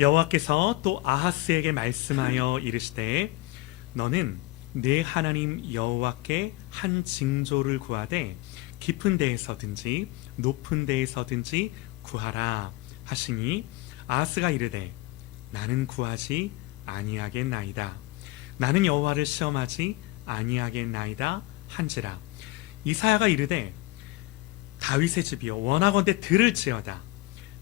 여호와께서 또 아하스에게 말씀하여 이르시되 너는 내 하나님 여호와께 한 징조를 구하되 깊은 데에서든지 높은 데에서든지 구하라 하시니 아하스가 이르되 나는 구하지 아니하겠나이다. 나는 여호와를 시험하지 아니하겠나이다 한지라. 이사야가 이르되 다윗의 집이여 원하건대 들을지어다.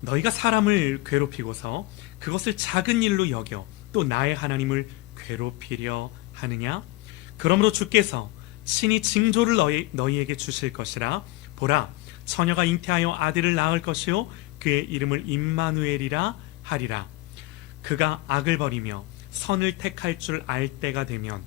너희가 사람을 괴롭히고서 그것을 작은 일로 여겨 또 나의 하나님을 괴롭히려 하느냐? 그러므로 주께서 친히 징조를 너희에게 주실 것이라. 보라, 처녀가 잉태하여 아들을 낳을 것이요 그의 이름을 임마누엘이라 하리라. 그가 악을 버리며 선을 택할 줄 알 때가 되면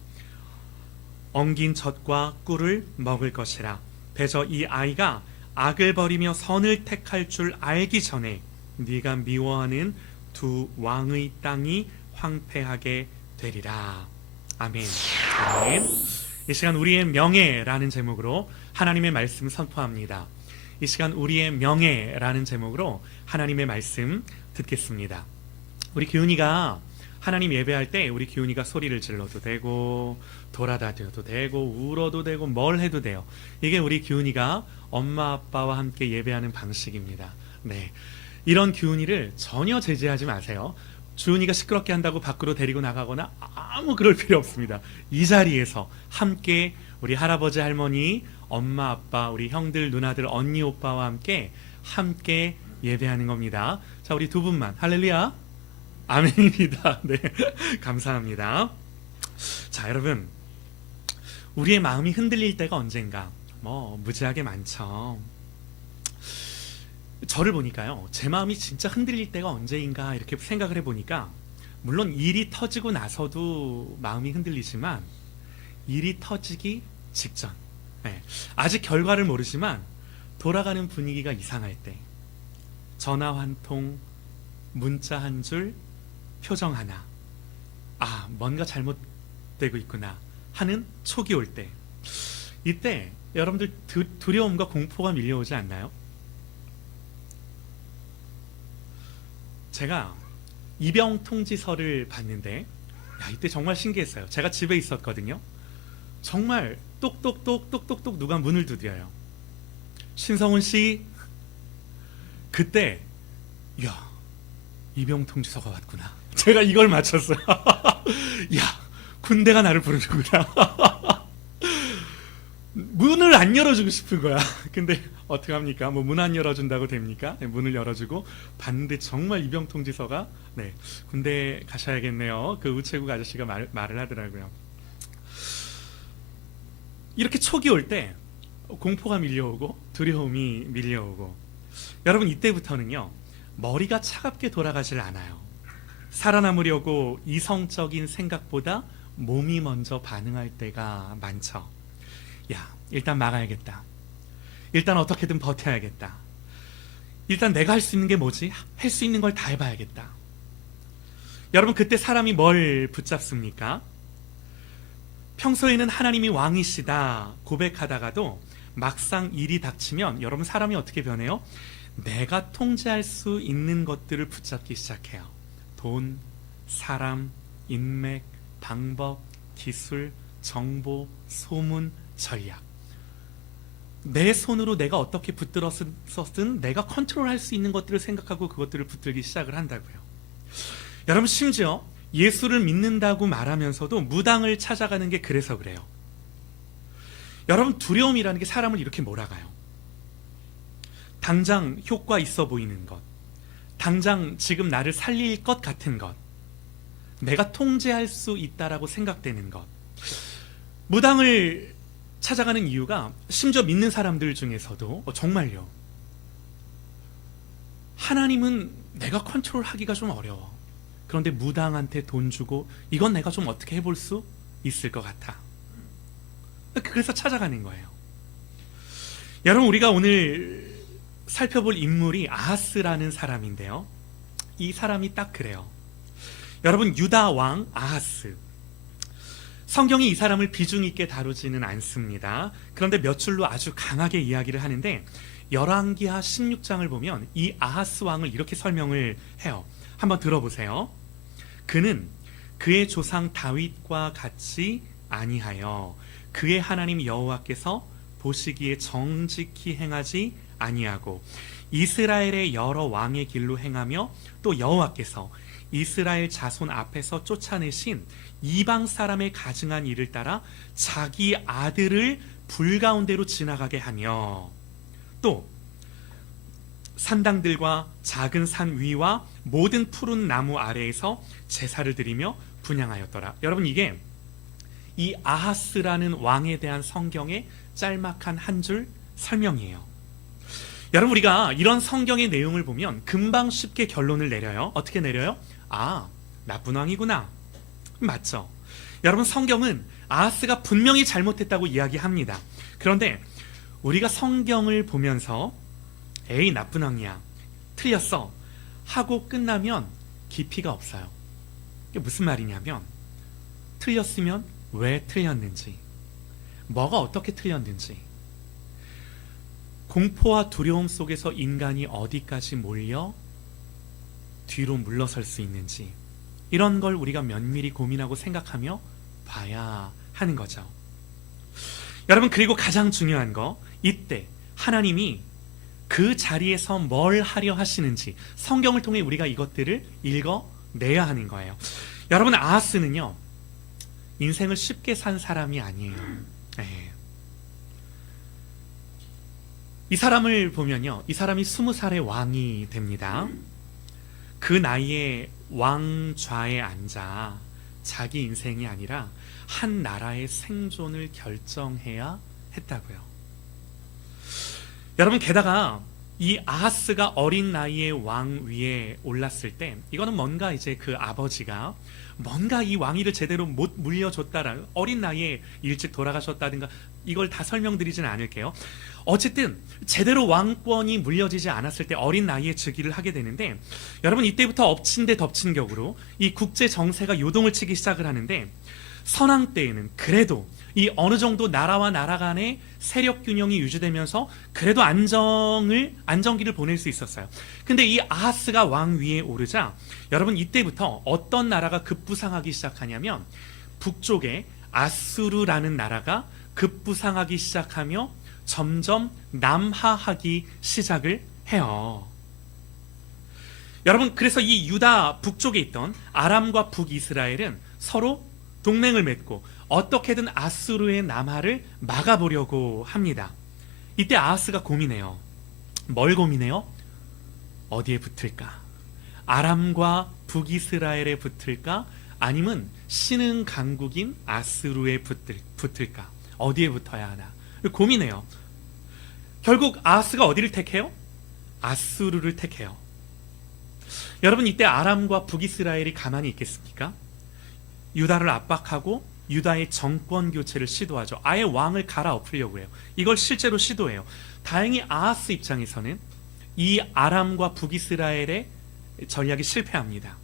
엉긴 젖과 꿀을 먹을 것이라. 대저 이 아이가 악을 버리며 선을 택할 줄 알기 전에 네가 미워하는 두 왕의 땅이 황폐하게 되리라. 아멘. 아멘. 이 시간 우리의 명예라는 제목으로 하나님의 말씀 선포합니다. 이 시간 우리의 명예라는 제목으로 하나님의 말씀 듣겠습니다. 우리 기훈이가 하나님 예배할 때 우리 기훈이가 소리를 질러도 되고 돌아다녀도 되고 울어도 되고 뭘 해도 돼요. 이게 우리 기훈이가 엄마 아빠와 함께 예배하는 방식입니다. 네, 이런 기훈이를 전혀 제지하지 마세요. 주은이가 시끄럽게 한다고 밖으로 데리고 나가거나 아무 그럴 필요 없습니다. 이 자리에서 함께 우리 할아버지 할머니 엄마 아빠 우리 형들 누나들 언니 오빠와 함께 예배하는 겁니다. 자, 우리 두 분만 할렐루야 아멘입니다. 네, 감사합니다. 자, 여러분, 우리의 마음이 흔들릴 때가 언젠가 무지하게 많죠. 저를 보니까요, 제 마음이 진짜 흔들릴 때가 언제인가 이렇게 생각을 해보니까 물론 일이 터지고 나서도 마음이 흔들리지만 일이 터지기 직전, 네, 아직 결과를 모르지만 돌아가는 분위기가 이상할 때, 전화 한 통, 문자 한 줄, 표정 하나, 아, 뭔가 잘못되고 있구나 하는 촉이 올 때, 이때 여러분들 두려움과 공포가 밀려오지 않나요? 제가 입영 통지서를 봤는데 이때 정말 신기했어요. 제가 집에 있었거든요. 정말 똑똑똑 누가 문을 두드려요. 신성훈 씨, 그때 입영 통지서가 왔구나. 제가 이걸 맞췄어요. 야, 군대가 나를 부르는구나. 문을 안 열어주고 싶은 거야. 근데 어떻게 합니까? 문 안 열어준다고 됩니까? 네, 문을 열어주고 봤는데 정말 입영 통지서가, 네, 군대 가셔야겠네요. 그 우체국 아저씨가 말을 하더라고요. 이렇게 촉이 올 때 공포가 밀려오고 두려움이 밀려오고, 여러분, 이때부터는요, 머리가 차갑게 돌아가질 않아요. 살아남으려고 이성적인 생각보다 몸이 먼저 반응할 때가 많죠. 야, 일단 막아야겠다. 일단 어떻게든 버텨야겠다. 일단 내가 할 수 있는 게 뭐지? 할 수 있는 걸 다 해봐야겠다. 여러분, 그때 사람이 뭘 붙잡습니까? 평소에는 하나님이 왕이시다 고백하다가도 막상 일이 닥치면 여러분, 사람이 어떻게 변해요? 내가 통제할 수 있는 것들을 붙잡기 시작해요. 돈, 사람, 인맥, 방법, 기술, 정보, 소문, 전략. 내 손으로 내가 어떻게 붙들었든 내가 컨트롤할 수 있는 것들을 생각하고 그것들을 붙들기 시작을 한다고요. 여러분, 심지어 예수를 믿는다고 말하면서도 무당을 찾아가는 게 그래서 그래요. 여러분, 두려움이라는 게 사람을 이렇게 몰아가요. 당장 효과 있어 보이는 것, 당장 지금 나를 살릴 것 같은 것, 내가 통제할 수 있다라고 생각되는 것. 무당을 찾아가는 이유가 심지어 믿는 사람들 중에서도 정말요, 하나님은 내가 컨트롤하기가 좀 어려워. 그런데 무당한테 돈 주고 이건 내가 좀 어떻게 해볼 수 있을 것 같아. 그래서 찾아가는 거예요. 여러분, 우리가 오늘 살펴볼 인물이 아하스라는 사람인데요, 이 사람이 딱 그래요. 여러분, 유다 왕 아하스, 성경이 이 사람을 비중 있게 다루지는 않습니다. 그런데 몇 줄로 아주 강하게 이야기를 하는데, 열왕기하 16장을 보면 이 아하스 왕을 이렇게 설명을 해요. 한번 들어보세요. 그는 그의 조상 다윗과 같이 아니하여 그의 하나님 여호와께서 보시기에 정직히 행하지 아니하고 이스라엘의 여러 왕의 길로 행하며 또 여호와께서 이스라엘 자손 앞에서 쫓아내신 이방 사람의 가증한 일을 따라 자기 아들을 불 가운데로 지나가게 하며 또 산당들과 작은 산 위와 모든 푸른 나무 아래에서 제사를 드리며 분향하였더라. 여러분, 이게 이 아하스라는 왕에 대한 성경의 짤막한 한 줄 설명이에요. 여러분, 우리가 이런 성경의 내용을 보면 금방 쉽게 결론을 내려요. 어떻게 내려요? 아, 나쁜 왕이구나. 맞죠? 여러분, 성경은 아하스가 분명히 잘못했다고 이야기합니다. 그런데 우리가 성경을 보면서 에이, 나쁜 왕이야, 틀렸어 하고 끝나면 깊이가 없어요. 이게 무슨 말이냐면, 틀렸으면 왜 틀렸는지, 뭐가 어떻게 틀렸는지, 공포와 두려움 속에서 인간이 어디까지 몰려 뒤로 물러설 수 있는지, 이런 걸 우리가 면밀히 고민하고 생각하며 봐야 하는 거죠. 여러분, 그리고 가장 중요한 거, 이때 하나님이 그 자리에서 뭘 하려 하시는지 성경을 통해 우리가 이것들을 읽어내야 하는 거예요. 여러분, 아하스는요, 인생을 쉽게 산 사람이 아니에요. 네. 이 사람을 보면요, 이 사람이 20살의 왕이 됩니다. 그 나이에 왕좌에 앉아 자기 인생이 아니라 한 나라의 생존을 결정해야 했다고요. 여러분, 게다가 이 아하스가 어린 나이에 왕 위에 올랐을 때, 이거는 뭔가 이제 그 아버지가 뭔가 이 왕위를 제대로 못 물려줬다라, 어린 나이에 일찍 돌아가셨다든가, 이걸 다 설명드리지는 않을게요. 어쨌든 제대로 왕권이 물려지지 않았을 때 어린 나이에 즉위를 하게 되는데, 여러분, 이때부터 엎친 데 덮친 격으로 이 국제 정세가 요동을 치기 시작을 하는데, 선왕 때에는 그래도 이 어느 정도 나라와 나라 간의 세력 균형이 유지되면서 그래도 안정기를 보낼 수 있었어요. 근데 이 아하스가 왕 위에 오르자, 여러분, 이때부터 어떤 나라가 급부상하기 시작하냐면, 북쪽에 아수르라는 나라가 급부상하기 시작하며 점점 남하하기 시작을 해요. 여러분, 그래서 이 유다 북쪽에 있던 아람과 북이스라엘은 서로 동맹을 맺고 어떻게든 아수르의 남하를 막아보려고 합니다. 이때 아하스가 고민해요. 뭘 고민해요? 어디에 붙을까? 아람과 북이스라엘에 붙을까? 아니면 신흥 강국인 아수르에 붙을까? 어디에 붙어야 하나? 고민해요. 결국 아하스가 어디를 택해요? 아수르를 택해요. 여러분, 이때 아람과 북이스라엘이 가만히 있겠습니까? 유다를 압박하고 유다의 정권 교체를 시도하죠. 아예 왕을 갈아엎으려고 해요. 이걸 실제로 시도해요. 다행히 아하스 입장에서는 이 아람과 북이스라엘의 전략이 실패합니다.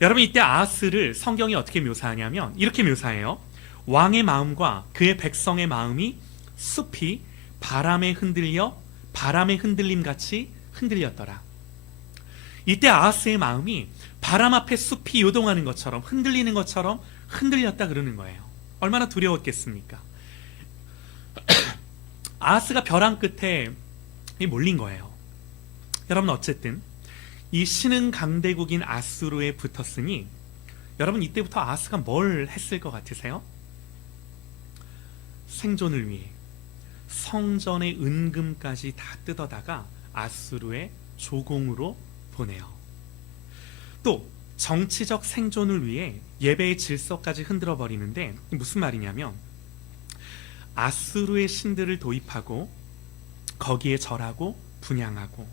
여러분, 이때 아하스를 성경이 어떻게 묘사하냐면 이렇게 묘사해요. 왕의 마음과 그의 백성의 마음이 숲이 바람에 흔들림 같이 흔들렸더라. 이때 아하스의 마음이 바람 앞에 숲이 요동하는 것처럼, 흔들리는 것처럼 흔들렸다 그러는 거예요. 얼마나 두려웠겠습니까? 아하스가 벼랑 끝에 몰린 거예요. 여러분, 어쨌든 이 신흥 강대국인 아수르에 붙었으니, 여러분, 이때부터 아하스가 뭘 했을 것 같으세요? 생존을 위해 성전의 은금까지 다 뜯어다가 아수르의 조공으로 보내요. 또 정치적 생존을 위해 예배의 질서까지 흔들어 버리는데, 무슨 말이냐면 아수르의 신들을 도입하고 거기에 절하고 분향하고,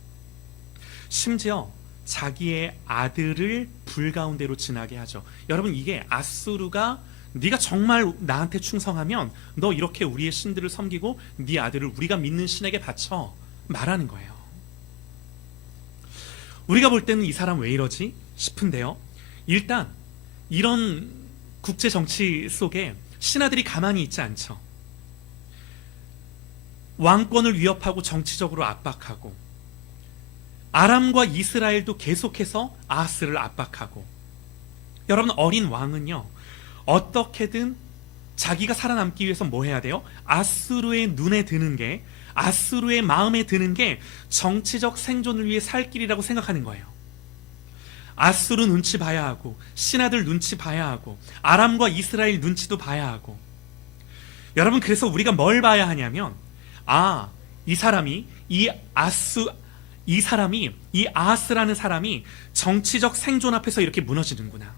심지어 자기의 아들을 불 가운데로 지나게 하죠. 여러분, 이게 아수르가 네가 정말 나한테 충성하면 너 이렇게 우리의 신들을 섬기고 네 아들을 우리가 믿는 신에게 바쳐 말하는 거예요. 우리가 볼 때는 이 사람 왜 이러지 싶은데요, 일단 이런 국제 정치 속에 신하들이 가만히 있지 않죠. 왕권을 위협하고 정치적으로 압박하고 아람과 이스라엘도 계속해서 아하스를 압박하고, 여러분 어린 왕은요 어떻게든 자기가 살아남기 위해서 뭐 해야 돼요? 아수르의 눈에 드는 게, 아수르의 마음에 드는 게 정치적 생존을 위해 살 길이라고 생각하는 거예요. 아수르 눈치 봐야 하고, 신하들 눈치 봐야 하고, 아람과 이스라엘 눈치도 봐야 하고. 여러분 그래서 우리가 뭘 봐야 하냐면, 이 사람이 이 아하스라는 사람이 정치적 생존 앞에서 이렇게 무너지는구나,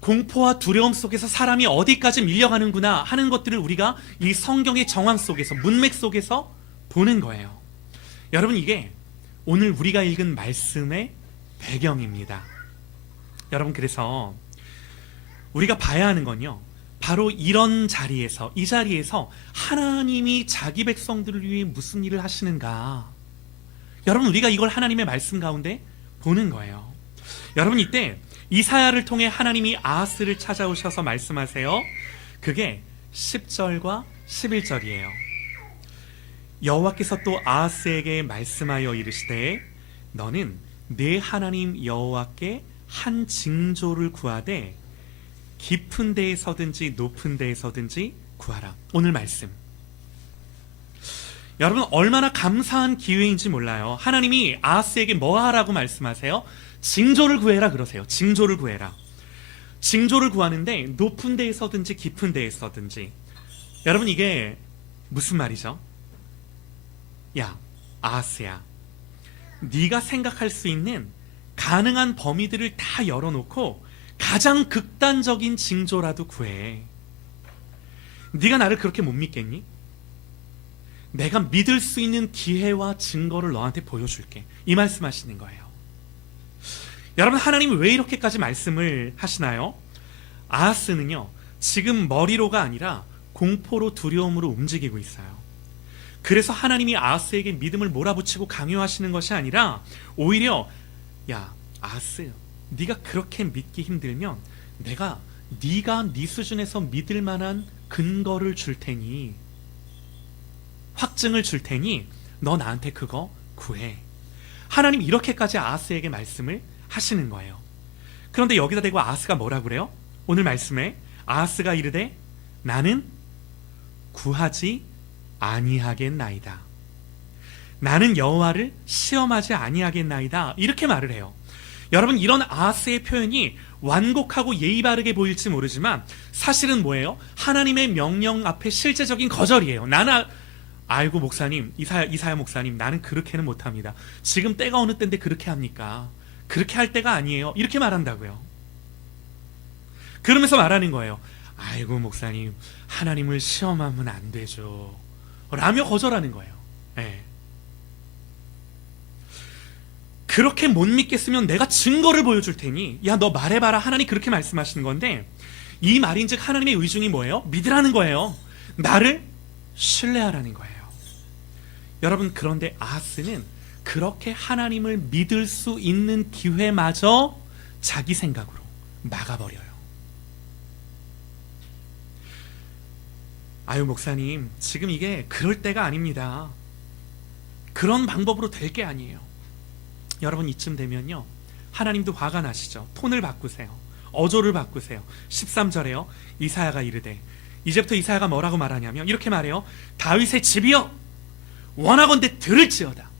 공포와 두려움 속에서 사람이 어디까지 밀려가는구나 하는 것들을 우리가 이 성경의 정황 속에서, 문맥 속에서 보는 거예요. 여러분 이게 오늘 우리가 읽은 말씀의 배경입니다. 여러분 그래서 우리가 봐야 하는 건요, 바로 이런 자리에서, 이 자리에서 하나님이 자기 백성들을 위해 무슨 일을 하시는가, 여러분 우리가 이걸 하나님의 말씀 가운데 보는 거예요. 여러분 이때 이사야를 통해 하나님이 아하스를 찾아오셔서 말씀하세요. 그게 10절과 11절이에요. 여호와께서 또 아하스에게 말씀하여 이르시되 너는 네 하나님 여호와께 한 징조를 구하되 깊은 데에서든지 높은 데에서든지 구하라. 오늘 말씀, 여러분 얼마나 감사한 기회인지 몰라요. 하나님이 아하스에게 뭐 하라고 말씀하세요? 징조를 구해라 그러세요. 징조를 구해라. 징조를 구하는데 높은 데에서든지 깊은 데에서든지. 여러분 이게 무슨 말이죠? 야 아하스야, 네가 생각할 수 있는 가능한 범위들을 다 열어놓고 가장 극단적인 징조라도 구해. 네가 나를 그렇게 못 믿겠니? 내가 믿을 수 있는 기회와 증거를 너한테 보여줄게. 이 말씀하시는 거예요. 여러분 하나님이 왜 이렇게까지 말씀을 하시나요? 아하스는요 지금 머리로가 아니라 공포로, 두려움으로 움직이고 있어요. 그래서 하나님이 아하스에게 믿음을 몰아붙이고 강요하시는 것이 아니라 오히려, 야 아하스, 네가 그렇게 믿기 힘들면 내가 네가 네 수준에서 믿을 만한 근거를 줄 테니, 확증을 줄 테니 너 나한테 그거 구해. 하나님 이렇게까지 아하스에게 말씀을 하시는 거예요. 그런데 여기다 대고 아하스가 뭐라 그래요? 오늘 말씀에 아하스가 이르되 나는 구하지 아니하겠나이다. 나는 여호와를 시험하지 아니하겠나이다. 이렇게 말을 해요. 여러분 이런 아하스의 표현이 완곡하고 예의 바르게 보일지 모르지만 사실은 뭐예요? 하나님의 명령 앞에 실제적인 거절이에요. 나는 아이고 목사님, 이사야 목사님, 나는 그렇게는 못합니다. 지금 때가 어느 때인데 그렇게 합니까? 그렇게 할 때가 아니에요. 이렇게 말한다고요. 그러면서 말하는 거예요. 아이고 목사님, 하나님을 시험하면 안 되죠 라며 거절하는 거예요. 네. 그렇게 못 믿겠으면 내가 증거를 보여줄 테니 야 너 말해봐라. 하나님 그렇게 말씀하시는 건데, 이 말인즉 하나님의 의중이 뭐예요? 믿으라는 거예요. 나를 신뢰하라는 거예요. 여러분 그런데 아하스는 그렇게 하나님을 믿을 수 있는 기회마저 자기 생각으로 막아버려요. 아유 목사님, 지금 이게 그럴 때가 아닙니다. 그런 방법으로 될 게 아니에요. 여러분 이쯤 되면요 하나님도 화가 나시죠. 톤을 바꾸세요. 어조를 바꾸세요. 13절에요 이사야가 이르되, 이제부터 이사야가 뭐라고 말하냐면 이렇게 말해요. 다윗의 집이여 원하건대 들을지어다.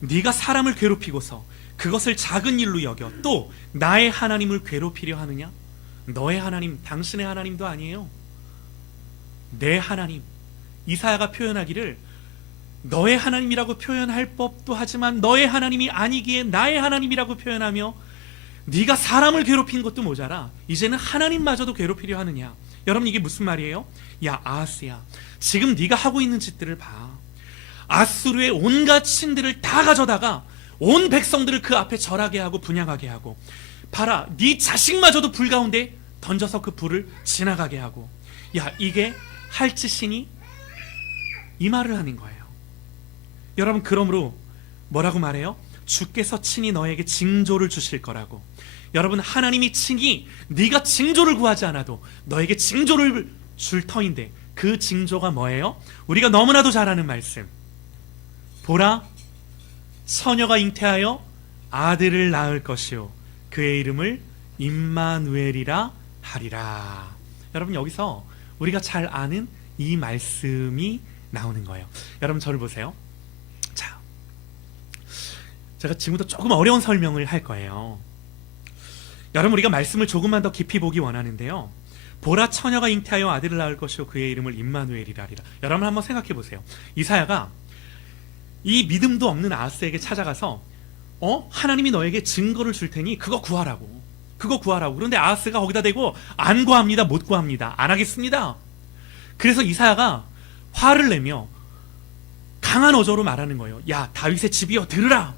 네가 사람을 괴롭히고서 그것을 작은 일로 여겨 또 나의 하나님을 괴롭히려 하느냐? 너의 하나님, 당신의 하나님도 아니에요. 내 하나님. 이사야가 표현하기를 너의 하나님이라고 표현할 법도 하지만 너의 하나님이 아니기에 나의 하나님이라고 표현하며, 네가 사람을 괴롭힌 것도 모자라 이제는 하나님마저도 괴롭히려 하느냐? 여러분 이게 무슨 말이에요? 야 아하스야, 지금 네가 하고 있는 짓들을 봐. 아수르의 온갖 신들을 다 가져다가 온 백성들을 그 앞에 절하게 하고 분향하게 하고, 봐라 네 자식마저도 불 가운데 던져서 그 불을 지나가게 하고, 야 이게 할 짓이니? 이 말을 하는 거예요. 여러분 그러므로 뭐라고 말해요? 주께서 친히 너에게 징조를 주실 거라고. 여러분 하나님이 친히 네가 징조를 구하지 않아도 너에게 징조를 줄 터인데, 그 징조가 뭐예요? 우리가 너무나도 잘 아는 말씀, 보라, 처녀가 잉태하여 아들을 낳을 것이요 그의 이름을 임마누엘이라 하리라. 여러분, 여기서 우리가 잘 아는 이 말씀이 나오는 거예요. 여러분, 저를 보세요. 자, 제가 지금부터 조금 어려운 설명을 할 거예요. 여러분, 우리가 말씀을 조금만 더 깊이 보기 원하는데요. 보라, 처녀가 잉태하여 아들을 낳을 것이요 그의 이름을 임마누엘이라 하리라. 여러분, 한번 생각해 보세요. 이사야가 이 믿음도 없는 아하스에게 찾아가서 하나님이 너에게 증거를 줄 테니 그거 구하라고. 그런데 아하스가 거기다 대고 안 구합니다. 못 구합니다. 안 하겠습니다. 그래서 이사야가 화를 내며 강한 어조로 말하는 거예요. 야, 다윗의 집이여, 들으라.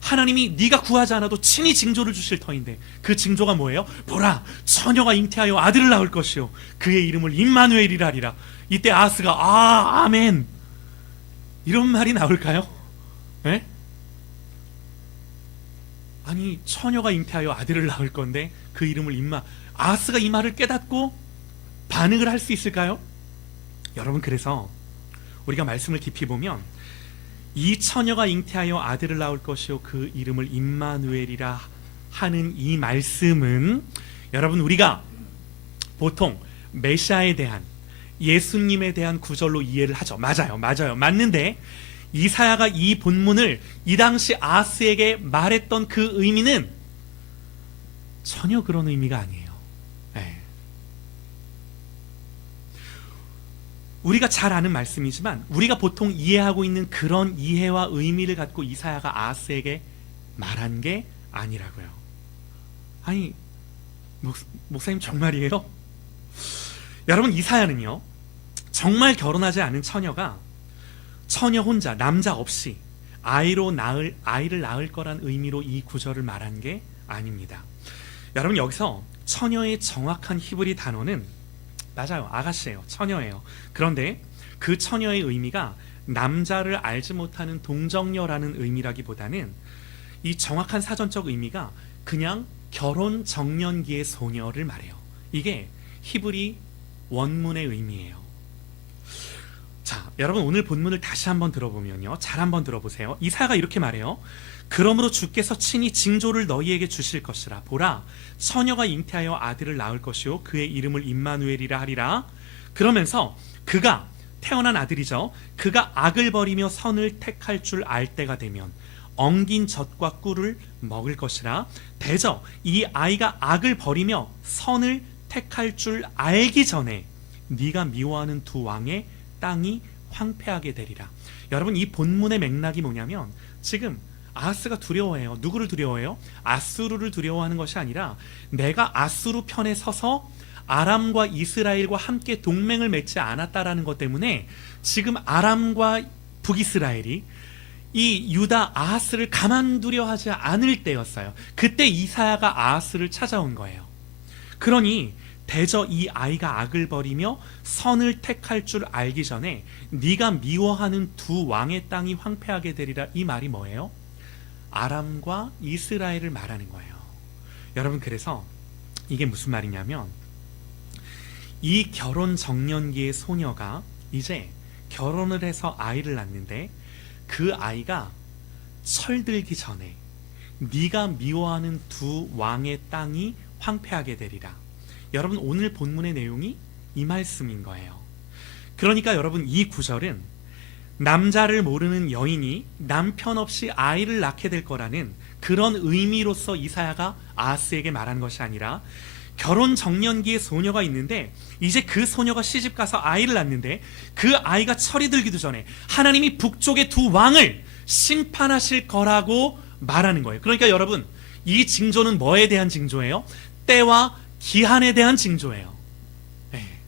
하나님이 네가 구하지 않아도 친히 징조를 주실 터인데 그 징조가 뭐예요? 보라, 처녀가 잉태하여 아들을 낳을 것이요 그의 이름을 임마누엘이라 하리라. 이때 아하스가 아멘, 이런 말이 나올까요? 에? 아니, 처녀가 잉태하여 아들을 낳을 건데 그 이름을 아하스가 이 말을 깨닫고 반응을 할 수 있을까요? 여러분, 그래서 우리가 말씀을 깊이 보면 이 처녀가 잉태하여 아들을 낳을 것이요 그 이름을 임마누엘이라 하는 이 말씀은, 여러분, 우리가 보통 메시아에 대한, 예수님에 대한 구절로 이해를 하죠. 맞아요. 맞는데 이사야가 이 본문을 이 당시 아하스에게 말했던 그 의미는 전혀 그런 의미가 아니에요. 네. 우리가 잘 아는 말씀이지만 우리가 보통 이해하고 있는 그런 이해와 의미를 갖고 이사야가 아하스에게 말한 게 아니라고요. 아니, 목사님 정말이에요? 여러분, 이사야는요, 정말 결혼하지 않은 처녀 혼자, 남자 없이 아이를 낳을 거란 의미로 이 구절을 말한 게 아닙니다. 여러분, 여기서 처녀의 정확한 히브리 단어는 맞아요, 아가씨예요. 처녀예요. 그런데 그 처녀의 의미가 남자를 알지 못하는 동정녀라는 의미라기보다는 이 정확한 사전적 의미가 그냥 결혼 정년기의 소녀를 말해요. 이게 히브리 원문의 의미예요. 자, 여러분, 오늘 본문을 다시 한번 들어보면요, 잘 한번 들어보세요. 이사야가 이렇게 말해요. 그러므로 주께서 친히 징조를 너희에게 주실 것이라. 보라, 처녀가 잉태하여 아들을 낳을 것이요 그의 이름을 임마누엘이라 하리라. 그러면서 그가, 태어난 아들이죠, 그가 악을 버리며 선을 택할 줄 알 때가 되면 엉긴 젖과 꿀을 먹을 것이라. 대저 이 아이가 악을 버리며 선을 택할 줄 알기 전에 네가 미워하는 두 왕의 땅이 황폐하게 되리라. 여러분, 이 본문의 맥락이 뭐냐면 지금 아하스가 두려워해요. 누구를 두려워해요? 아수르를 두려워하는 것이 아니라 내가 아수르 편에 서서 아람과 이스라엘과 함께 동맹을 맺지 않았다라는 것 때문에 지금 아람과 북이스라엘이 이 유다 아하스를 가만두려 하지 않을 때였어요. 그때 이사야가 아하스를 찾아온 거예요. 그러니 대저 이 아이가 악을 버리며 선을 택할 줄 알기 전에 네가 미워하는 두 왕의 땅이 황폐하게 되리라. 이 말이 뭐예요? 아람과 이스라엘을 말하는 거예요. 여러분, 그래서 이게 무슨 말이냐면 이 결혼 정년기의 소녀가 이제 결혼을 해서 아이를 낳는데 그 아이가 철들기 전에 네가 미워하는 두 왕의 땅이 황폐하게 되리라. 여러분, 오늘 본문의 내용이 이 말씀인 거예요. 그러니까 여러분, 이 구절은 남자를 모르는 여인이 남편 없이 아이를 낳게 될 거라는 그런 의미로서 이사야가 아하스에게 말한 것이 아니라 결혼 정년기의 소녀가 있는데 이제 그 소녀가 시집가서 아이를 낳는데 그 아이가 철이 들기도 전에 하나님이 북쪽의 두 왕을 심판하실 거라고 말하는 거예요. 그러니까 여러분, 이 징조는 뭐에 대한 징조예요? 때와 기한에 대한 징조예요. 네.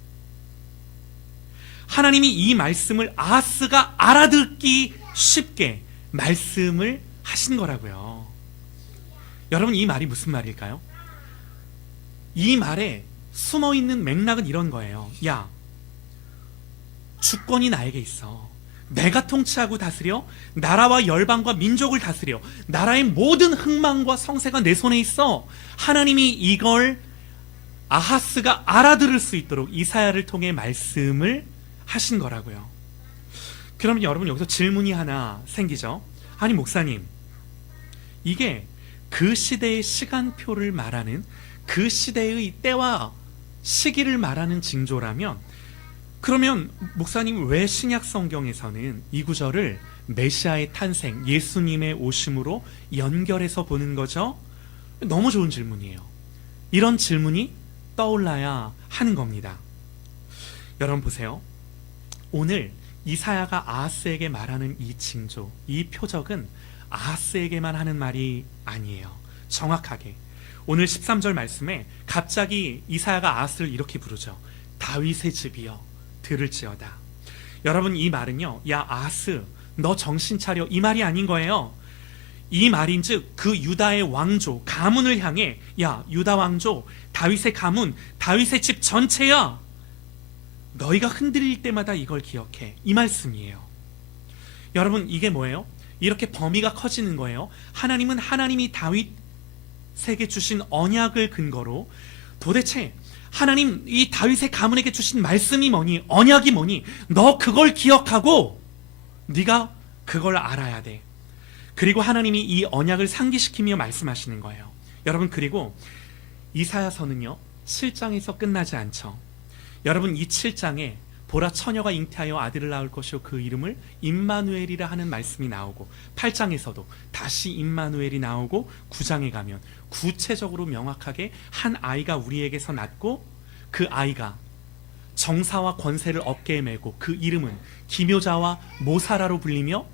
하나님이 이 말씀을 아하스가 알아듣기 쉽게 말씀을 하신 거라고요. 여러분, 이 말이 무슨 말일까요? 이 말에 숨어있는 맥락은 이런 거예요. 야, 주권이 나에게 있어. 내가 통치하고 다스려 나라와 열방과 민족을 다스려 나라의 모든 흥망과 성세가 내 손에 있어. 하나님이 이걸 아하스가 알아들을 수 있도록 이사야를 통해 말씀을 하신 거라고요. 그러면 여러분 여기서 질문이 하나 생기죠. 아니 목사님, 이게 그 시대의 시간표를 말하는, 그 시대의 때와 시기를 말하는 징조라면, 그러면 목사님 왜 신약 성경에서는 이 구절을 메시아의 탄생, 예수님의 오심으로 연결해서 보는 거죠? 너무 좋은 질문이에요. 이런 질문이 떠올라야 하는 겁니다. 여러분 보세요. 오늘 이사야가 아하스에게 말하는 이 징조, 이 표적은 아하스에게만 하는 말이 아니에요. 정확하게 오늘 13절 말씀에 갑자기 이사야가 아하스를 이렇게 부르죠. 다윗의 집이여 들을지어다. 여러분 이 말은요, 야 아하스 너 정신 차려, 이 말이 아닌 거예요. 이 말인즉 그 유다의 왕조 가문을 향해, 야 유다 왕조 다윗의 가문, 다윗의 집 전체야, 너희가 흔들릴 때마다 이걸 기억해, 이 말씀이에요. 여러분 이게 뭐예요? 이렇게 범위가 커지는 거예요. 하나님은 하나님이 다윗에게 주신 언약을 근거로, 도대체 하나님 이 다윗의 가문에게 주신 말씀이 뭐니, 언약이 뭐니, 너 그걸 기억하고 네가 그걸 알아야 돼. 그리고 하나님이 이 언약을 상기시키며 말씀하시는 거예요. 여러분 그리고 이사야서는요 7장에서 끝나지 않죠. 여러분 이 7장에 보라 처녀가 잉태하여 아들을 낳을 것이요 그 이름을 임마누엘이라 하는 말씀이 나오고, 8장에서도 다시 임마누엘이 나오고, 9장에 가면 구체적으로 명확하게 한 아이가 우리에게서 낳고, 그 아이가 정사와 권세를 어깨에 메고 그 이름은 기묘자와 모사라로 불리며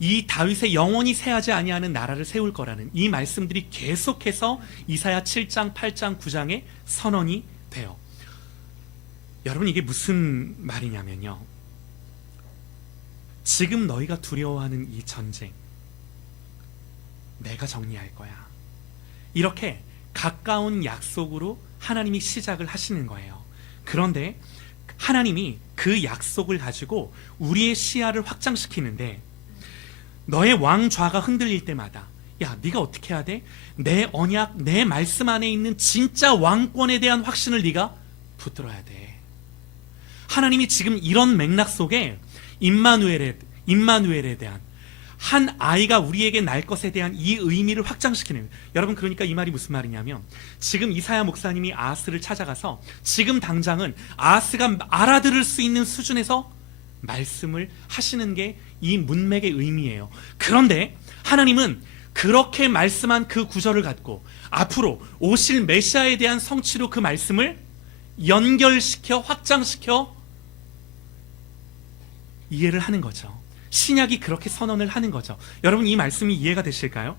이 다윗의 영원히 쇠하지 아니하는 나라를 세울 거라는 이 말씀들이 계속해서 이사야 7장, 8장, 9장에 선언이 돼요. 여러분 이게 무슨 말이냐면요, 지금 너희가 두려워하는 이 전쟁 내가 정리할 거야, 이렇게 가까운 약속으로 하나님이 시작을 하시는 거예요. 그런데 하나님이 그 약속을 가지고 우리의 시야를 확장시키는데, 너의 왕좌가 흔들릴 때마다 야 네가 어떻게 해야 돼? 내 언약, 내 말씀 안에 있는 진짜 왕권에 대한 확신을 네가 붙들어야 돼. 하나님이 지금 이런 맥락 속에 임마누엘에 대한, 한 아이가 우리에게 날 것에 대한 이 의미를 확장시키는, 여러분 그러니까 이 말이 무슨 말이냐면, 지금 이사야 목사님이 아하스를 찾아가서 지금 당장은 아하스가 알아들을 수 있는 수준에서 말씀을 하시는 게 이 문맥의 의미예요. 그런데 하나님은 그렇게 말씀한 그 구절을 갖고 앞으로 오실 메시아에 대한 성취로 그 말씀을 연결시켜 확장시켜 이해를 하는 거죠. 신약이 그렇게 선언을 하는 거죠. 여러분 이 말씀이 이해가 되실까요?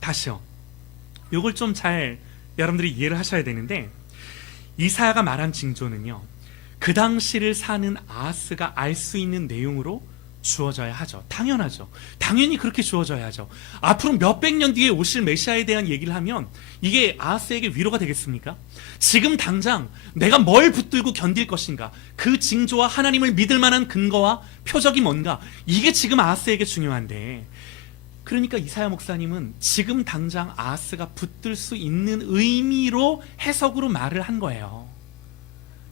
다시요, 이걸 좀 잘 여러분들이 이해를 하셔야 되는데, 이사야가 말한 징조는요 그 당시를 사는 아하스가 알 수 있는 내용으로 주어져야 하죠. 당연하죠. 당연히 그렇게 주어져야 하죠. 앞으로 몇백 년 뒤에 오실 메시아에 대한 얘기를 하면 이게 아하스에게 위로가 되겠습니까? 지금 당장 내가 뭘 붙들고 견딜 것인가, 그 징조와 하나님을 믿을 만한 근거와 표적이 뭔가, 이게 지금 아하스에게 중요한데, 그러니까 이사야 목사님은 지금 당장 아하스가 붙들 수 있는 의미로 해석으로 말을 한 거예요.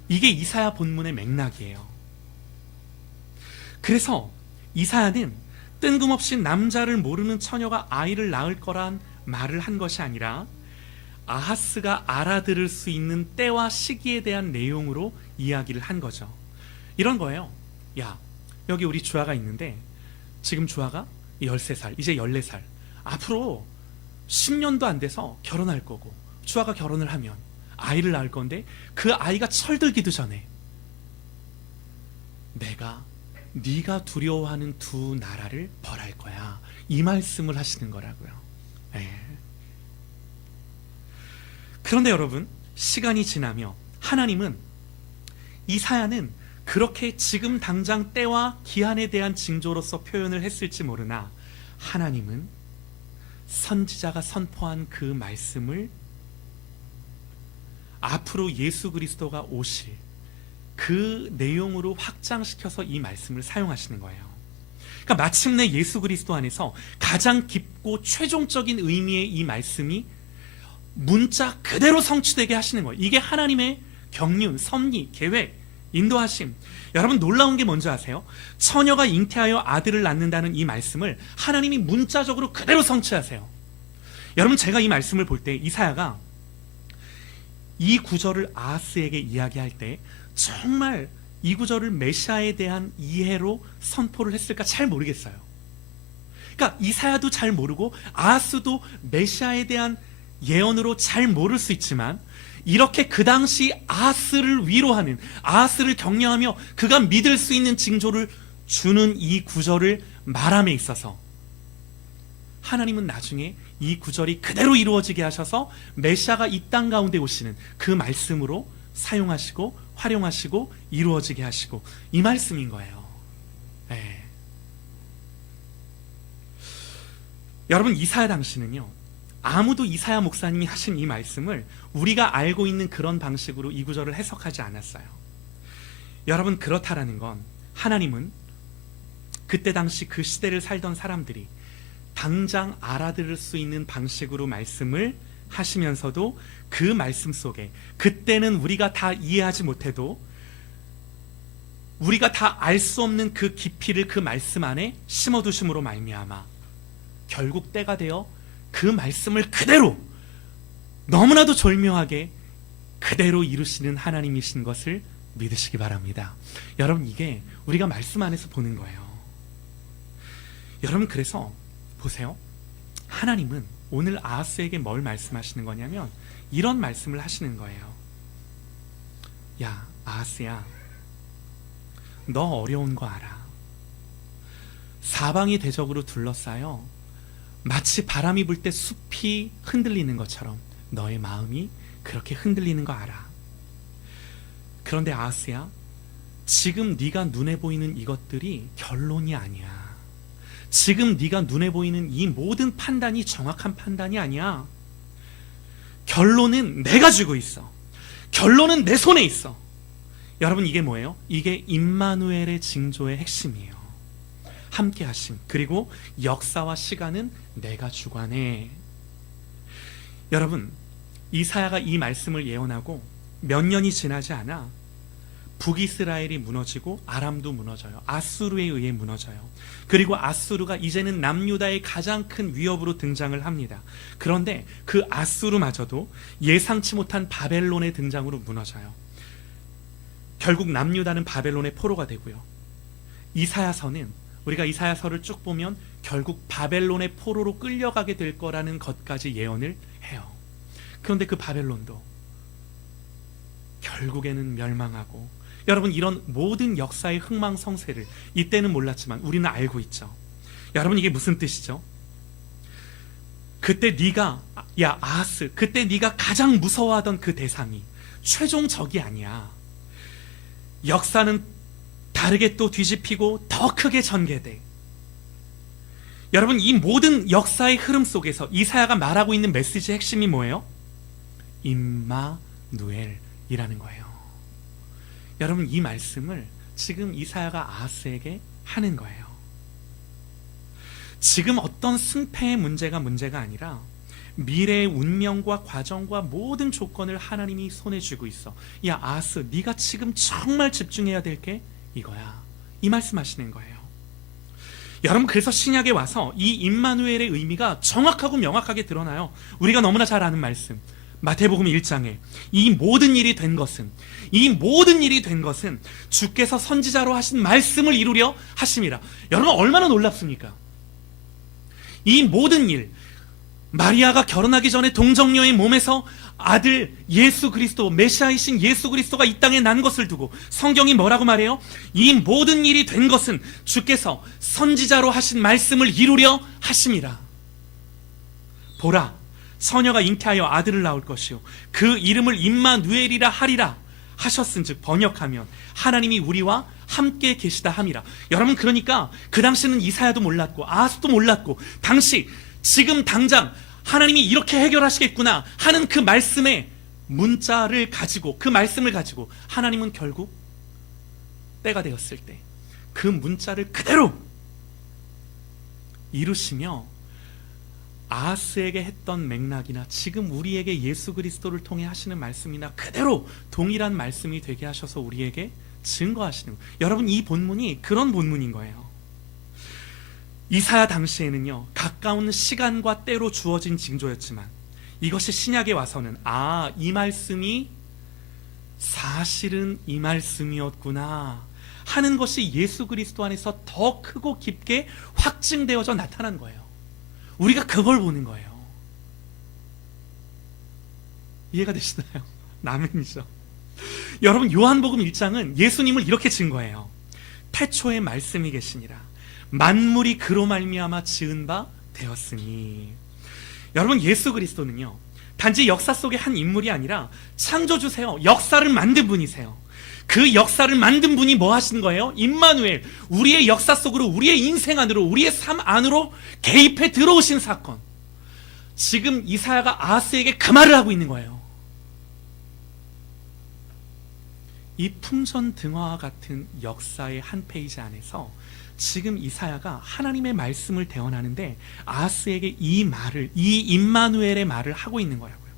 이게 이사야 본문의 맥락이에요. 그래서 이사야는 뜬금없이 남자를 모르는 처녀가 아이를 낳을 거란 말을 한 것이 아니라 아하스가 알아들을 수 있는 때와 시기에 대한 내용으로 이야기를 한 거죠. 이런 거예요. 야, 여기 우리 주아가 있는데 지금 주아가 13살, 이제 14살, 앞으로 10년도 안 돼서 결혼할 거고, 주아가 결혼을 하면 아이를 낳을 건데 그 아이가 철들기도 전에 내가 네가 두려워하는 두 나라를 벌할 거야, 이 말씀을 하시는 거라고요. 네. 그런데 여러분 시간이 지나며 하나님은, 이사야는 그렇게 지금 당장 때와 기한에 대한 징조로서 표현을 했을지 모르나, 하나님은 선지자가 선포한 그 말씀을 앞으로 예수 그리스도가 오실 그 내용으로 확장시켜서 이 말씀을 사용하시는 거예요. 그러니까 마침내 예수 그리스도 안에서 가장 깊고 최종적인 의미의 이 말씀이 문자 그대로 성취되게 하시는 거예요. 이게 하나님의 경륜, 섭리, 계획, 인도하심. 여러분 놀라운 게 뭔지 아세요? 처녀가 잉태하여 아들을 낳는다는 이 말씀을 하나님이 문자적으로 그대로 성취하세요. 여러분 제가 이 말씀을 볼 때 이사야가 이 구절을 아하스에게 이야기할 때 정말 이 구절을 메시아에 대한 이해로 선포를 했을까 잘 모르겠어요. 그러니까 이사야도 잘 모르고 아하스도 메시아에 대한 예언으로 잘 모를 수 있지만 이렇게 그 당시 아하스를 위로하는, 아하스를 격려하며 그가 믿을 수 있는 징조를 주는 이 구절을 말함에 있어서 하나님은 나중에 이 구절이 그대로 이루어지게 하셔서 메시아가 이 땅 가운데 오시는 그 말씀으로 사용하시고 활용하시고 이루어지게 하시고 이 말씀인 거예요. 네. 여러분 이사야 당시는요, 아무도 이사야 목사님이 하신 이 말씀을 우리가 알고 있는 그런 방식으로 이 구절을 해석하지 않았어요. 여러분 그렇다라는 건 하나님은 그때 당시 그 시대를 살던 사람들이 당장 알아들을 수 있는 방식으로 말씀을 하시면서도 그 말씀 속에 그때는 우리가 다 이해하지 못해도 우리가 다 알 수 없는 그 깊이를 그 말씀 안에 심어두심으로 말미암아 결국 때가 되어 그 말씀을 그대로 너무나도 절묘하게 그대로 이루시는 하나님이신 것을 믿으시기 바랍니다. 여러분 이게 우리가 말씀 안에서 보는 거예요. 여러분 그래서 보세요. 하나님은 오늘 아하스에게 뭘 말씀하시는 거냐면 이런 말씀을 하시는 거예요. 야 아하스야, 너 어려운 거 알아. 사방이 대적으로 둘러싸여 마치 바람이 불 때 숲이 흔들리는 것처럼 너의 마음이 그렇게 흔들리는 거 알아. 그런데 아하스야, 지금 네가 눈에 보이는 이것들이 결론이 아니야. 지금 네가 눈에 보이는 이 모든 판단이 정확한 판단이 아니야. 결론은 내가 쥐고 있어. 결론은 내 손에 있어. 여러분 이게 뭐예요? 이게 임마누엘의 징조의 핵심이에요. 함께 하심. 그리고 역사와 시간은 내가 주관해. 여러분 이사야가 이 말씀을 예언하고 몇 년이 지나지 않아 북이스라엘이 무너지고 아람도 무너져요. 아수르에 의해 무너져요. 그리고 아수르가 이제는 남유다의 가장 큰 위협으로 등장을 합니다. 그런데 그 아수르마저도 예상치 못한 바벨론의 등장으로 무너져요. 결국 남유다는 바벨론의 포로가 되고요. 이사야서는 우리가 이사야서를 쭉 보면 결국 바벨론의 포로로 끌려가게 될 거라는 것까지 예언을 해요. 그런데 그 바벨론도 결국에는 멸망하고, 여러분 이런 모든 역사의 흥망성쇠를 이때는 몰랐지만 우리는 알고 있죠. 여러분 이게 무슨 뜻이죠? 그때 네가 아하스, 그때 네가 가장 무서워하던 그 대상이 최종 적이 아니야. 역사는 다르게 또 뒤집히고 더 크게 전개돼. 여러분 이 모든 역사의 흐름 속에서 이사야가 말하고 있는 메시지의 핵심이 뭐예요? 임마누엘이라는 거예요. 여러분 이 말씀을 지금 이사야가 아하스에게 하는 거예요. 지금 어떤 승패의 문제가 아니라 미래의 운명과 과정과 모든 조건을 하나님이 손에 쥐고 있어. 야 아하스, 네가 지금 정말 집중해야 될 게 이거야. 이 말씀하시는 거예요. 여러분 그래서 신약에 와서 이 임마누엘의 의미가 정확하고 명확하게 드러나요. 우리가 너무나 잘 아는 말씀, 마태복음 1장에 이 모든 일이 된 것은 주께서 선지자로 하신 말씀을 이루려 하심이라. 여러분 얼마나 놀랍습니까? 이 모든 일, 마리아가 결혼하기 전에 동정녀의 몸에서 아들 예수 그리스도, 메시아이신 예수 그리스도가 이 땅에 난 것을 두고 성경이 뭐라고 말해요? 이 모든 일이 된 것은 주께서 선지자로 하신 말씀을 이루려 하심이라. 보라, 처녀가 잉태하여 아들을 낳을 것이요 그 이름을 임마누엘이라 하리라 하셨은즉, 번역하면 하나님이 우리와 함께 계시다 함이라. 여러분 그러니까 그 당시는 이사야도 몰랐고 아하스도 몰랐고, 당시 지금 당장 하나님이 이렇게 해결하시겠구나 하는 그 말씀의 문자를 가지고, 그 말씀을 가지고 하나님은 결국 때가 되었을 때 그 문자를 그대로 이루시며 아하스에게 했던 맥락이나 지금 우리에게 예수 그리스도를 통해 하시는 말씀이나 그대로 동일한 말씀이 되게 하셔서 우리에게 증거하시는 거예요. 여러분, 이 본문이 그런 본문인 거예요. 이사야 당시에는요, 가까운 시간과 때로 주어진 징조였지만 이것이 신약에 와서는 이 말씀이 사실은 이 말씀이었구나 하는 것이 예수 그리스도 안에서 더 크고 깊게 확증되어져 나타난 거예요. 우리가 그걸 보는 거예요. 이해가 되시나요? 아멘이죠. 여러분, 요한복음 1장은 예수님을 이렇게 증거해요. 태초에 말씀이 계시니라. 만물이 그로 말미암아 지은 바 되었으니. 여러분, 예수 그리스도는요, 단지 역사 속의 한 인물이 아니라 창조주세요. 역사를 만든 분이세요. 그 역사를 만든 분이 뭐 하신 거예요? 임마누엘, 우리의 역사 속으로, 우리의 인생 안으로, 우리의 삶 안으로 개입해 들어오신 사건. 지금 이사야가 아하스에게 그 말을 하고 있는 거예요. 이 풍전등화와 같은 역사의 한 페이지 안에서 지금 이사야가 하나님의 말씀을 대언하는데 아하스에게 이 말을, 이 임마누엘의 말을 하고 있는 거라고요.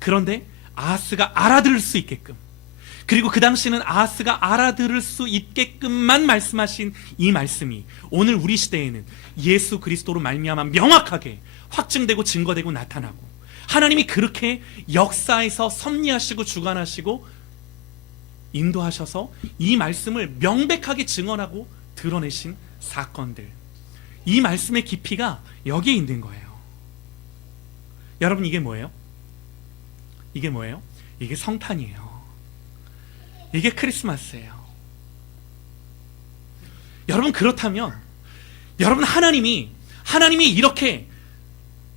그런데 아하스가 알아들을 수 있게끔, 그리고 그 당시는 아하스가 알아들을 수 있게끔만 말씀하신 이 말씀이 오늘 우리 시대에는 예수 그리스도로 말미암아 명확하게 확증되고 증거되고 나타나고, 하나님이 그렇게 역사에서 섭리하시고 주관하시고 인도하셔서 이 말씀을 명백하게 증언하고 드러내신 사건들, 이 말씀의 깊이가 여기에 있는 거예요. 여러분, 이게 뭐예요? 이게 뭐예요? 이게 성탄이에요. 이게 크리스마스예요. 여러분, 그렇다면 여러분, 하나님이 이렇게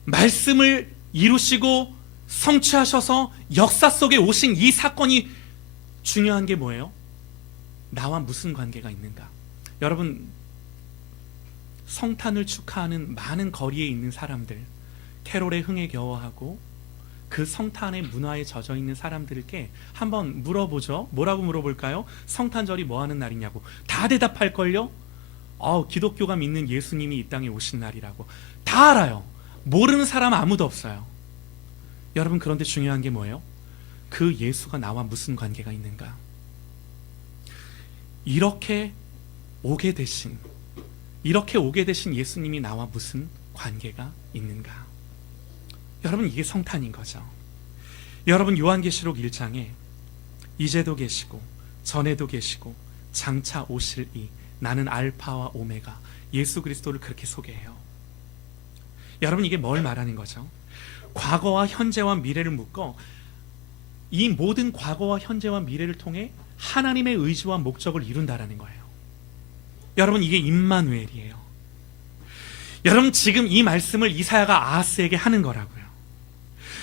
말씀을 이루시고 성취하셔서 역사 속에 오신 이 사건이 중요한 게 뭐예요? 나와 무슨 관계가 있는가? 여러분, 성탄을 축하하는 많은 거리에 있는 사람들, 캐롤의 흥에 겨워하고 그 성탄의 문화에 젖어 있는 사람들께 한번 물어보죠. 뭐라고 물어볼까요? 성탄절이 뭐 하는 날이냐고. 다 대답할걸요? 기독교가 믿는 예수님이 이 땅에 오신 날이라고. 다 알아요. 모르는 사람 아무도 없어요. 여러분, 그런데 중요한 게 뭐예요? 그 예수가 나와 무슨 관계가 있는가? 이렇게 오게 되신 예수님이 나와 무슨 관계가 있는가? 여러분, 이게 성탄인 거죠. 여러분, 요한계시록 1장에 이제도 계시고 전에도 계시고 장차 오실 이 나는 알파와 오메가, 예수 그리스도를 그렇게 소개해요. 여러분, 이게 뭘 말하는 거죠? 과거와 현재와 미래를 묶어 이 모든 과거와 현재와 미래를 통해 하나님의 의지와 목적을 이룬다라는 거예요. 여러분, 이게 임마누엘이에요. 여러분, 지금 이 말씀을 이사야가 아하스에게 하는 거라고요.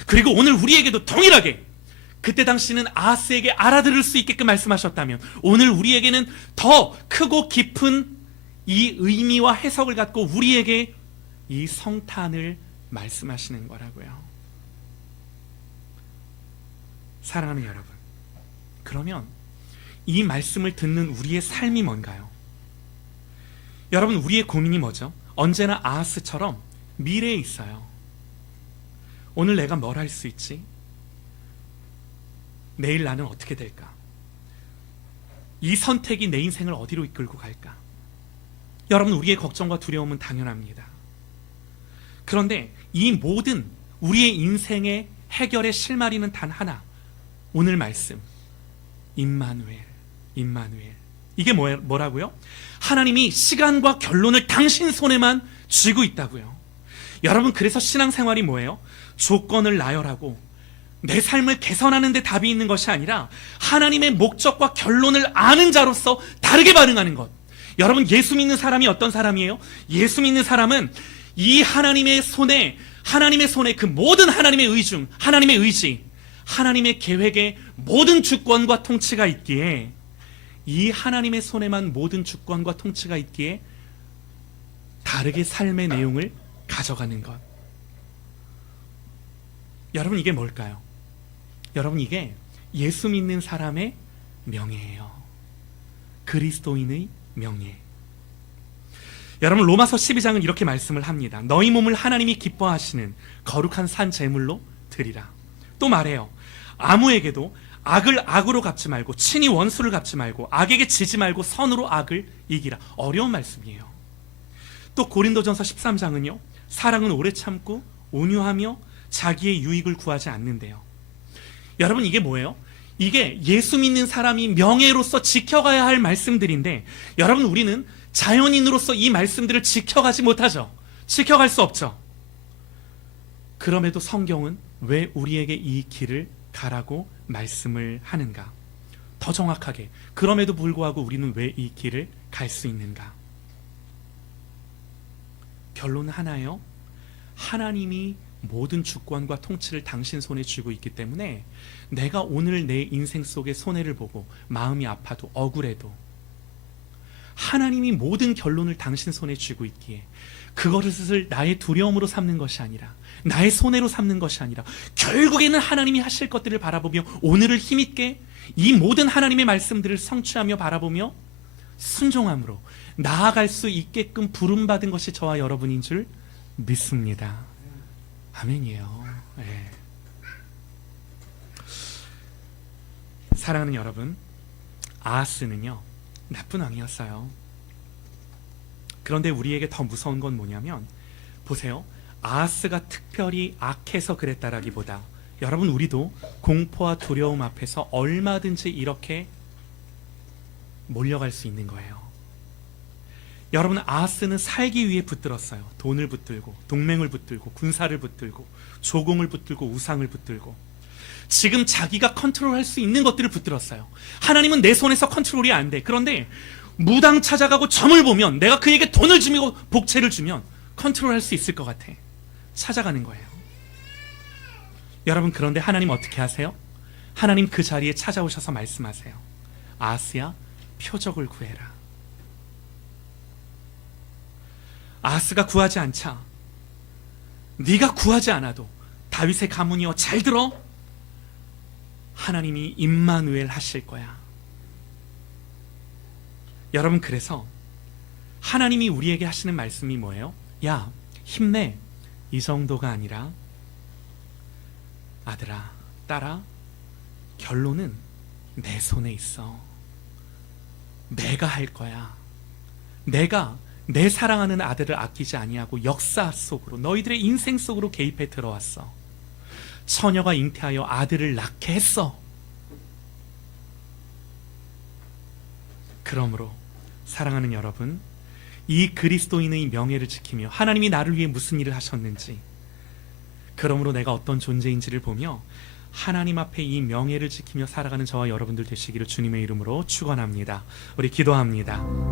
그리고 오늘 우리에게도 동일하게, 그때 당시는 아하스에게 알아들을 수 있게끔 말씀하셨다면 오늘 우리에게는 더 크고 깊은 이 의미와 해석을 갖고 우리에게 이 성탄을 말씀하시는 거라고요. 사랑하는 여러분, 그러면 이 말씀을 듣는 우리의 삶이 뭔가요? 여러분, 우리의 고민이 뭐죠? 언제나 아하스처럼 미래에 있어요. 오늘 내가 뭘 할 수 있지? 내일 나는 어떻게 될까? 이 선택이 내 인생을 어디로 이끌고 갈까? 여러분, 우리의 걱정과 두려움은 당연합니다. 그런데 이 모든 우리의 인생의 해결의 실마리는 단 하나, 오늘 말씀, 임마누엘. 이게 뭐라고요? 하나님이 시간과 결론을 당신 손에만 쥐고 있다고요. 여러분, 그래서 신앙생활이 뭐예요? 조건을 나열하고 내 삶을 개선하는 데 답이 있는 것이 아니라 하나님의 목적과 결론을 아는 자로서 다르게 반응하는 것. 여러분, 예수 믿는 사람이 어떤 사람이에요? 예수 믿는 사람은 이 하나님의 손에 그 모든 하나님의 의중, 하나님의 의지, 하나님의 계획에 모든 주권과 통치가 있기에, 이 하나님의 손에만 모든 주권과 통치가 있기에 다르게 삶의 내용을 가져가는 것. 여러분, 이게 뭘까요? 여러분, 이게 예수 믿는 사람의 명예예요. 그리스도인의 명예. 여러분, 로마서 12장은 이렇게 말씀을 합니다. 너희 몸을 하나님이 기뻐하시는 거룩한 산 제물로 드리라. 또 말해요. 아무에게도 악을 악으로 갚지 말고 친히 원수를 갚지 말고 악에게 지지 말고 선으로 악을 이기라. 어려운 말씀이에요. 또 고린도전서 13장은요. 사랑은 오래 참고 온유하며 자기의 유익을 구하지 않는데요. 여러분 이게 뭐예요? 이게 예수 믿는 사람이 명예로서 지켜가야 할 말씀들인데 여러분 우리는 자연인으로서 이 말씀들을 지켜가지 못하죠. 지켜갈 수 없죠. 그럼에도 성경은 왜 우리에게 이 길을 가라고 말씀을 하는가? 더 정확하게 그럼에도 불구하고 우리는 왜 이 길을 갈 수 있는가? 결론은 하나요. 하나님이 모든 주권과 통치를 당신 손에 쥐고 있기 때문에 내가 오늘 내 인생 속의 손해를 보고 마음이 아파도 억울해도 하나님이 모든 결론을 당신 손에 쥐고 있기에 그것을 나의 두려움으로 삼는 것이 아니라 나의 손해로 삼는 것이 아니라 결국에는 하나님이 하실 것들을 바라보며 오늘을 힘있게 이 모든 하나님의 말씀들을 성취하며 바라보며 순종함으로 나아갈 수 있게끔 부름받은 것이 저와 여러분인 줄 믿습니다. 아멘이에요. 네. 사랑하는 여러분, 아하스는요 나쁜 왕이었어요. 그런데 우리에게 더 무서운 건 뭐냐면 보세요. 아하스가 특별히 악해서 그랬다라기보다 여러분 우리도 공포와 두려움 앞에서 얼마든지 이렇게 몰려갈 수 있는 거예요. 여러분 아하스는 살기 위해 붙들었어요. 돈을 붙들고 동맹을 붙들고 군사를 붙들고 조공을 붙들고 우상을 붙들고 지금 자기가 컨트롤할 수 있는 것들을 붙들었어요. 하나님은 내 손에서 컨트롤이 안 돼. 그런데 무당 찾아가고 점을 보면 내가 그에게 돈을 주고 복채를 주면 컨트롤할 수 있을 것 같아. 찾아가는 거예요. 여러분 그런데 하나님 어떻게 하세요? 하나님 그 자리에 찾아오셔서 말씀하세요. 아하스야 표적을 구해라. 아하스가 구하지 않자 네가 구하지 않아도 다윗의 가문이여 잘 들어. 하나님이 임마누엘 하실 거야. 여러분 그래서 하나님이 우리에게 하시는 말씀이 뭐예요? 야 힘내. 이 정도가 아니라 아들아 딸아 결론은 내 손에 있어. 내가 할 거야. 내가 내 사랑하는 아들을 아끼지 아니하고 역사 속으로 너희들의 인생 속으로 개입해 들어왔어. 처녀가 잉태하여 아들을 낳게 했어. 그러므로 사랑하는 여러분, 이 그리스도인의 명예를 지키며 하나님이 나를 위해 무슨 일을 하셨는지, 그러므로 내가 어떤 존재인지를 보며 하나님 앞에 이 명예를 지키며 살아가는 저와 여러분들 되시기를 주님의 이름으로 축원합니다. 우리 기도합니다.